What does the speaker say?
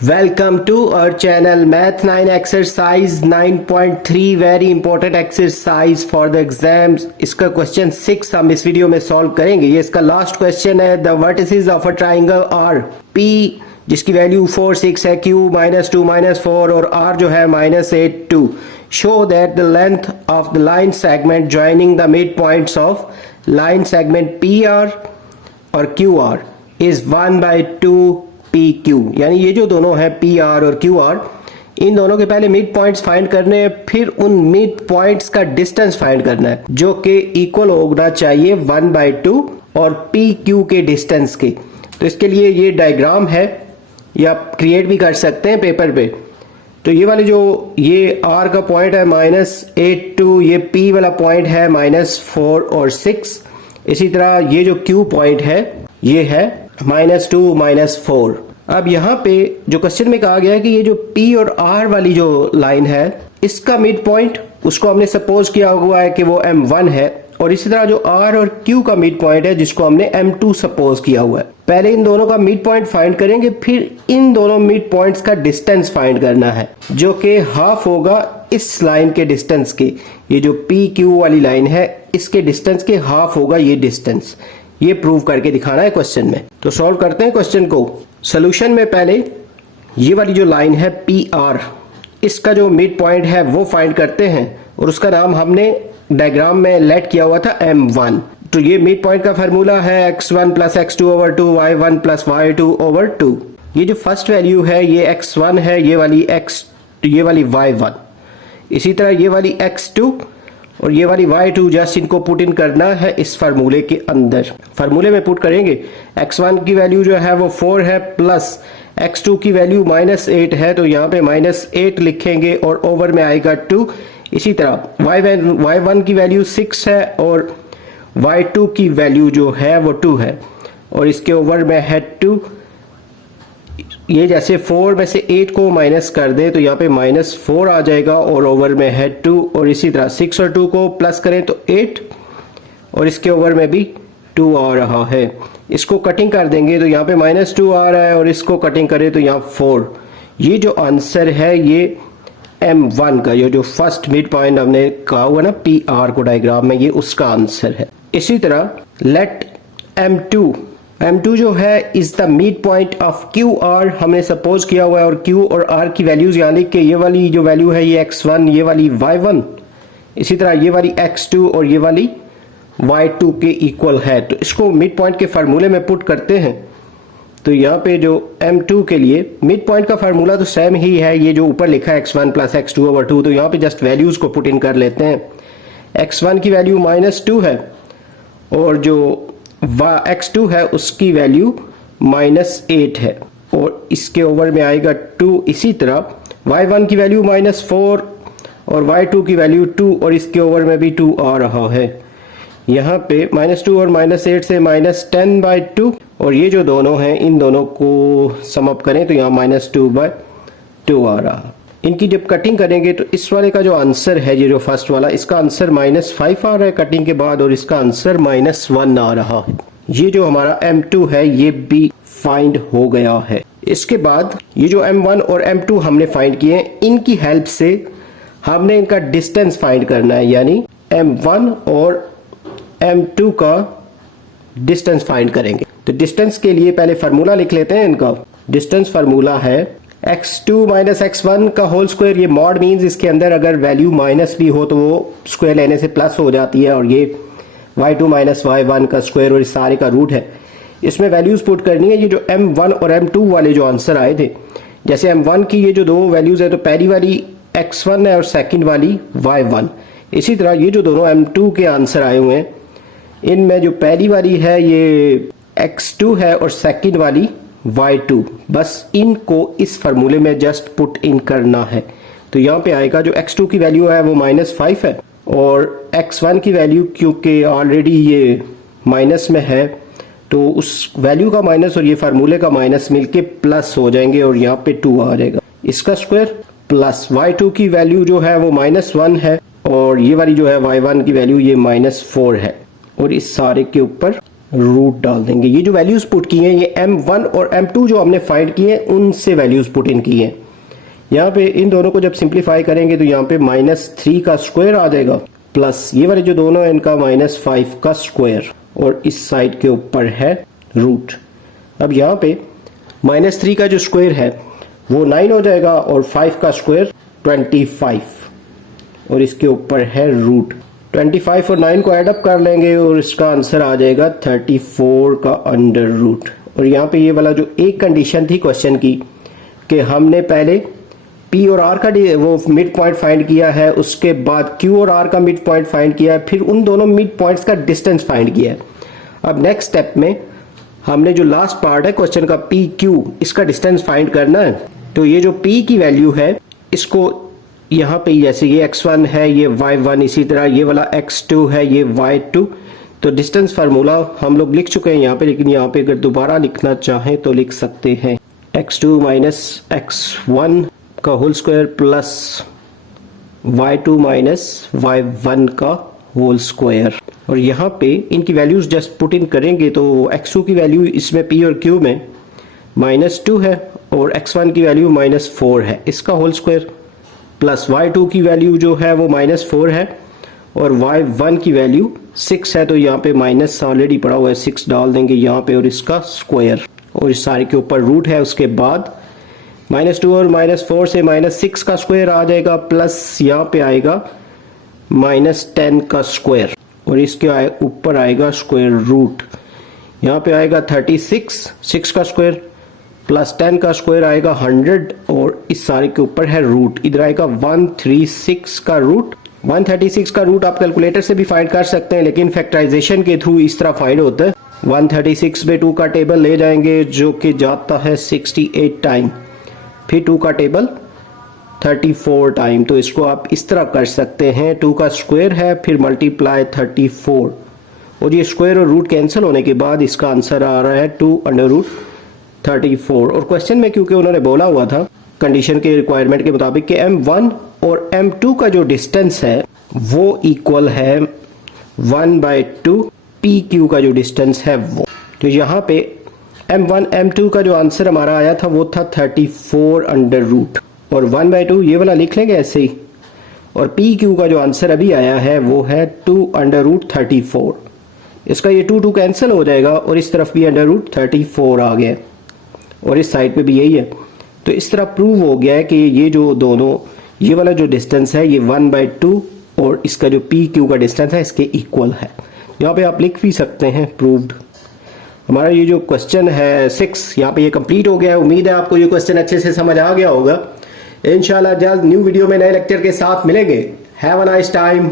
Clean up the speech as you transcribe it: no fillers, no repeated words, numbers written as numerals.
Welcome to our channel Math 9 exercise 9.3 very important exercise for the exams। इसका question 6 हम इस video में solve करेंगे। ये इसका लास्ट क्वेश्चन है। The vertices of a triangle are P जिसकी वैल्यू 4 6 है, Q -2 -4 और R जो है -8 2। Show that the length of the line segment joining the mid points of line segment PR और QR इज 1/2 PQ। यानी ये जो दोनों है PR और QR, इन दोनों के पहले मिड पॉइंट्स फाइंड करने हैं, फिर उन मिड पॉइंट्स का डिस्टेंस फाइंड करना है जो कि इक्वल होना चाहिए 1/2 और PQ के डिस्टेंस के। तो इसके लिए ये डायग्राम है, ये आप क्रिएट भी कर सकते हैं पेपर पे। तो ये वाले जो ये R का पॉइंट है -8 2, ये P वाला पॉइंट है -4 और 6। इसी तरह ये जो Q पॉइंट है ये है -2 -4। अब यहाँ पे जो क्वेश्चन में कहा गया है कि ये जो P और R वाली जो लाइन है इसका मिड पॉइंट उसको हमने सपोज किया हुआ है कि वो M1 है, और इसी तरह जो R और Q का मिड पॉइंट है जिसको हमने M2 सपोज किया हुआ है। पहले इन दोनों का मिड पॉइंट फाइंड करेंगे, फिर इन दोनों मिड पॉइंट्स का डिस्टेंस फाइंड करना है जो कि हाफ होगा इस लाइन के डिस्टेंस के। ये जो PQ वाली लाइन है इसके डिस्टेंस के हाफ होगा ये डिस्टेंस। ये प्रूव करके दिखाना है क्वेश्चन में। तो सॉल्व करते हैं क्वेश्चन को। सॉल्यूशन में पहले ये वाली जो लाइन है PR, इसका जो मिड पॉइंट है वो फाइंड करते हैं, और उसका नाम हमने डायग्राम में लेट किया हुआ था M1। तो ये मिड पॉइंट का फार्मूला है x1 + x2/2 y1 + y2/2। ये जो फर्स्ट वैल्यू है ये x1 है, ये वाली y1। इसी तरह ये वाली x2 और ये वाली y2, जस्ट इनको पुट इन करना है इस फार्मूले के अंदर। फार्मूले में पुट करेंगे x1 की वैल्यू जो है वो 4 है, प्लस x2 की वैल्यू -8 है, तो यहाँ पे -8 लिखेंगे और ओवर में आएगा 2। इसी तरह y1 की वैल्यू 6 है और y2 की वैल्यू जो है वो 2 है, और इसके ओवर में है 2। ये जैसे 4 में से 8 को माइनस कर दे तो यहाँ पे -4 आ जाएगा और ओवर में है 2, और इसी तरह 6 और 2 को प्लस करें तो 8 और इसके ओवर में भी 2 आ रहा है। इसको कटिंग कर देंगे तो यहाँ पे -2 आ रहा है, और इसको कटिंग करें तो यहाँ 4। ये जो आंसर है ये M1 का, ये जो फर्स्ट मिड पॉइंट हमने कहा हुआ ना PR को डायग्राम में, ये उसका आंसर है। इसी तरह लेट M2 जो है is the mid point of QR हमने सपोज किया हुआ है, और Q और R की वैल्यूज यहाँ लिख के, ये वाली जो वैल्यू है ये x1, ये वाली y1, इसी तरह ये वाली x2 और ये वाली y2 के इक्वल है। तो इसको मिड पॉइंट के फार्मूले में पुट करते हैं। तो यहाँ पे जो M2 के लिए मिड पॉइंट का फार्मूला तो सेम ही है, ये जो ऊपर लिखा है x1 + x2/2। तो यहाँ पे जस्ट वैल्यूज को पुट इन कर लेते हैं। x1 की वैल्यू -2 है और जो x2 है उसकी वैल्यू -8 है, और इसके ओवर में आएगा 2। इसी तरह y1 की वैल्यू -4 और y2 की वैल्यू 2, और इसके ओवर में भी 2 आ रहा है। यहाँ पे -2 और -8 से -10/2, और ये जो दोनों हैं इन दोनों को सम अप करें तो यहाँ -2/2 आ रहा। इनकी जब कटिंग करेंगे तो इस वाले का जो आंसर है, ये जो फर्स्ट वाला, इसका आंसर -5 आ रहा है कटिंग के बाद, और इसका आंसर -1 आ रहा है। ये जो हमारा M2 है ये भी फाइंड हो गया है। इसके बाद ये जो M1 और M2 हमने फाइंड किए हैं, इनकी हेल्प से हमने इनका डिस्टेंस फाइंड करना है, यानी M1 और M2 का डिस्टेंस फाइंड करेंगे। तो डिस्टेंस के लिए पहले फार्मूला लिख लेते हैं इनका। डिस्टेंस फार्मूला है x2 - x1 का होल स्क्वायर। ये मॉड मीन्स इसके अंदर अगर वैल्यू माइनस भी हो तो वो स्क्वायर लेने से प्लस हो जाती है, और ये y2 - y1 का स्क्वायर और इस सारे का रूट है। इसमें वैल्यूज पुट करनी है। ये जो M1 और M2 वाले जो आंसर आए थे, जैसे M1 की ये जो दो वैल्यूज है तो पहली वाली x1 है और सेकंड वाली y1। इसी तरह ये जो दोनों M2 के आंसर आए हुए हैं, इनमें जो पहली वाली है ये x2 है और सेकंड वाली y2। बस इनको इस फार्मूले में जस्ट पुट इन करना है। तो यहाँ पे आएगा जो x2 की वैल्यू है वो -5 है, और x1 की वैल्यू क्योंकि ऑलरेडी ये माइनस में है तो उस वैल्यू का माइनस और ये फार्मूले का माइनस मिलके प्लस हो जाएंगे, और यहाँ पे 2 आ जाएगा। इसका स्क्वायर प्लस y2 की वैल्यू जो है वो -1 है, और ये वाली जो है y1 की वैल्यू ये -4 है, और इस सारे के ऊपर रूट डाल देंगे। ये जो वैल्यूज पुट की हैं ये m1 और m2 जो हमने फाइंड किए हैं उनसे वैल्यूज पुट इन की हैं। यहाँ पे इन दोनों को जब सिंप्लीफाई करेंगे तो यहाँ पे -3 का स्क्वायर आ जाएगा प्लस ये वाले जो दोनों हैं इनका -5 का स्क्वायर और इस साइड के ऊपर है रूट। अब यहाँ पे -3 का जो स्क्वायर है वो 9 हो जाएगा और 5 का स्क्वायर 25 और इसके ऊपर है रूट। 25 और 9 को ऐडअप कर लेंगे और इसका आंसर आ जाएगा 34 का अंडर रूट। और यहाँ पे ये वाला जो एक कंडीशन थी क्वेश्चन की कि हमने पहले P और R का वो मिड पॉइंट फाइंड किया है, उसके बाद Q और R का मिड पॉइंट फाइंड किया है, फिर उन दोनों मिड पॉइंट्स का डिस्टेंस फाइंड किया है। अब नेक्स्ट स्टेप में हमने जो लास्ट पार्ट है क्वेश्चन का PQ, इसका डिस्टेंस फाइंड करना है। तो ये जो P की वैल्यू है इसको यहाँ पे जैसे ये x1 है ये y1, इसी तरह ये वाला x2 है ये y2। तो डिस्टेंस फार्मूला हम लोग लिख चुके हैं यहाँ पे, लेकिन यहाँ पे अगर दोबारा लिखना चाहें तो लिख सकते हैं x2 माइनस x1 का whole square plus y2 minus y1 का होल स्क्वायर। और यहाँ पे इनकी वैल्यूज जस्ट पुट इन करेंगे तो x2 की वैल्यू इसमें P और Q में -2 है और x1 की वैल्यू -4 है, इसका होल स्क्वायर प्लस y2 की वैल्यू जो है वो -4 है और y1 की वैल्यू 6 है। तो यहाँ पे माइनस ऑलरेडी पड़ा हुआ है, 6 डाल देंगे यहाँ पे और इसका स्क्वायर और इस सारे के ऊपर रूट है। उसके बाद -2 और -4 से -6 का स्क्वायर आ जाएगा प्लस यहाँ पे आएगा -10 का स्क्वायर और इसके ऊपर आएगा स्क्वायर रूट। यहाँ पे आएगा 36, 6 का स्क्वायर प्लस 10 का स्क्वायर आएगा 100 और इस सारे के ऊपर है रूट। इधर आएगा 136 का रूट। 136 का रूट आप कैलकुलेटर से भी फाइंड कर सकते हैं, लेकिन फैक्टराइजेशन के थ्रू इस तरह फाइंड होता है। 136 में 2 का टेबल ले जाएंगे जो कि जाता है 68 टाइम, फिर 2 का टेबल 34 टाइम। तो इसको आप इस तरह कर सकते हैं, 2 का स्क्वायर है फिर मल्टीप्लाई 34 और ये स्क्वायर और रूट कैंसिल होने के बाद इसका आंसर आ रहा है 2√34। और क्वेश्चन में क्योंकि उन्होंने बोला हुआ था कंडीशन के रिक्वायरमेंट के मुताबिक कि m1 और m2 का जो डिस्टेंस है वो इक्वल है 1/2 PQ का जो डिस्टेंस है वो। तो यहाँ पे m1 m2 का जो आंसर हमारा आया था वो था 34 अंडर रूट और 1/2 ये वाला लिख लेंगे ऐसे ही। और PQ का जो आंसर अभी आया है वो है 2√34। इसका ये 2 कैंसिल हो जाएगा और इस तरफ भी √34 आ गया और इस साइड पे भी यही है। तो इस तरह प्रूव हो गया है कि ये जो दोनों ये वाला जो डिस्टेंस है ये 1/2 और इसका जो PQ का डिस्टेंस है इसके इक्वल है। यहाँ पे आप लिख भी सकते हैं प्रूव्ड। हमारा ये जो क्वेश्चन है 6 यहाँ पे ये कंप्लीट हो गया है। उम्मीद है आपको ये क्वेश्चन अच्छे से समझ आ गया होगा। इंशाल्लाह जल्द न्यू वीडियो में नए लेक्चर के साथ मिलेंगे। Have a nice time.